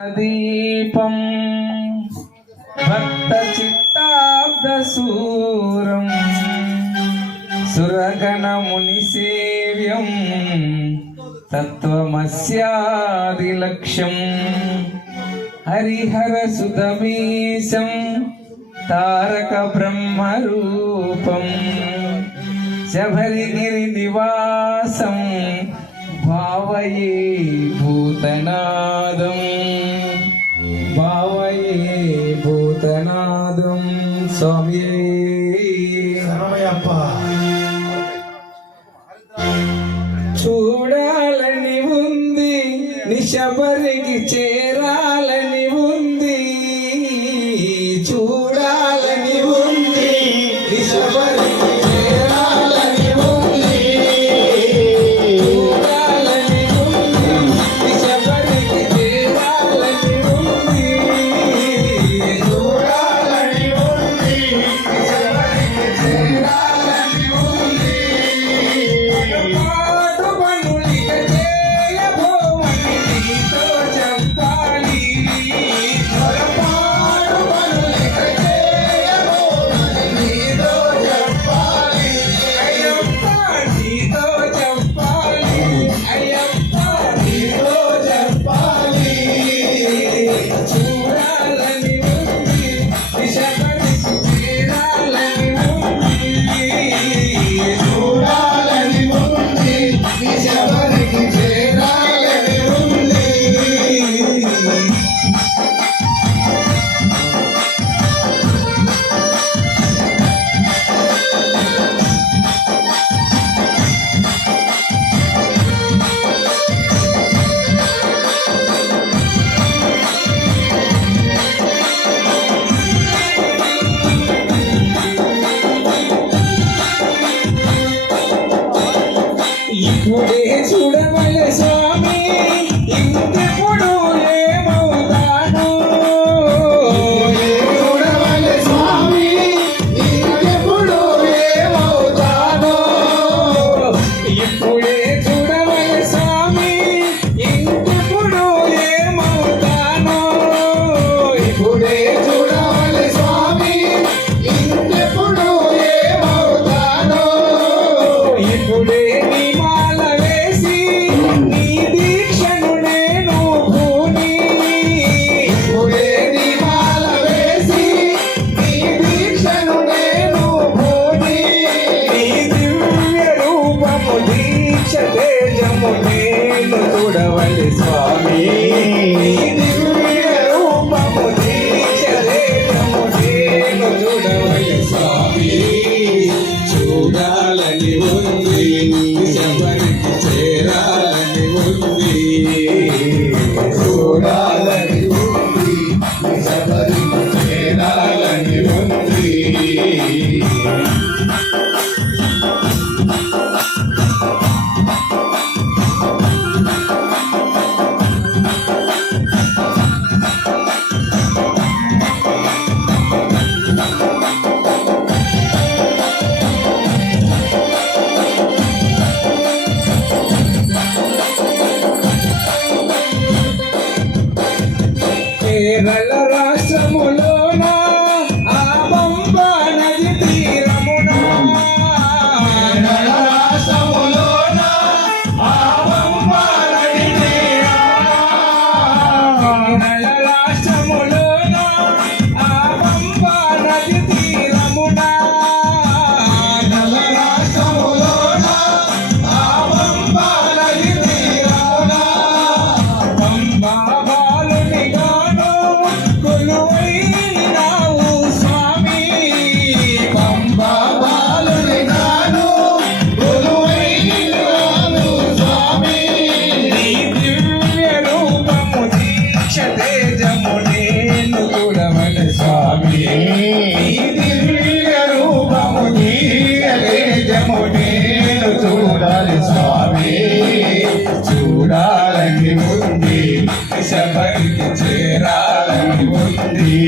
దీపం భక్త చిత్తాబ్దసూరం సురగణముని సేవ్యం తత్వమస్యాదిలక్ష్యం హరిహర సుతమీశం తారక బ్రహ్మరూపం శబరిగిరి నివాసం భావయే భూతనాదం భూతనాదం స్వామి చూడాలని ఉంది నిశబరికి చేరాలని ఉంది చూడాలని ఉంది నిశబరికి ఇప్పుడే చూడవలె స్వామి ఇంకెప్పుడు ఏమవుతాను చూడవలె స్వామి ఇంకెప్పుడు ఏమవుతాను ఇప్పుడే చూడవలె స్వామి ఇంకెప్పుడు ఏమవుతాను ఇప్పుడే చూడవలె స్వామి ఇంకెప్పుడు ఏమవుతాను ఇప్పుడే చూడవలె స్వామి దివ్య రూపము దీక్షము నేను చూడవలె స్వామి చూడాలని ఉంది శబరికి చేరాలని ఉంది చూడాలని ఉంది శబరికి చేరాలని ఉంది కేరళ రాష్ట్రములోన ఆ పంపా నది తీరమున కేరళ రాష్ట్రములోన ఆ పంపా నది తీరమున కేరళ రాష్ట్రములోన ఆ పంపా నది తీరమున కేరళ రాష్ట్రములోన ఆ పంపా నది తీరమున పంపా చూడవలె స్వామి దివ్య రూపము నీయలేజము నేను చూడాలి స్వామి చూడాలని ఉంది శబరికి చేరాలని ఉంది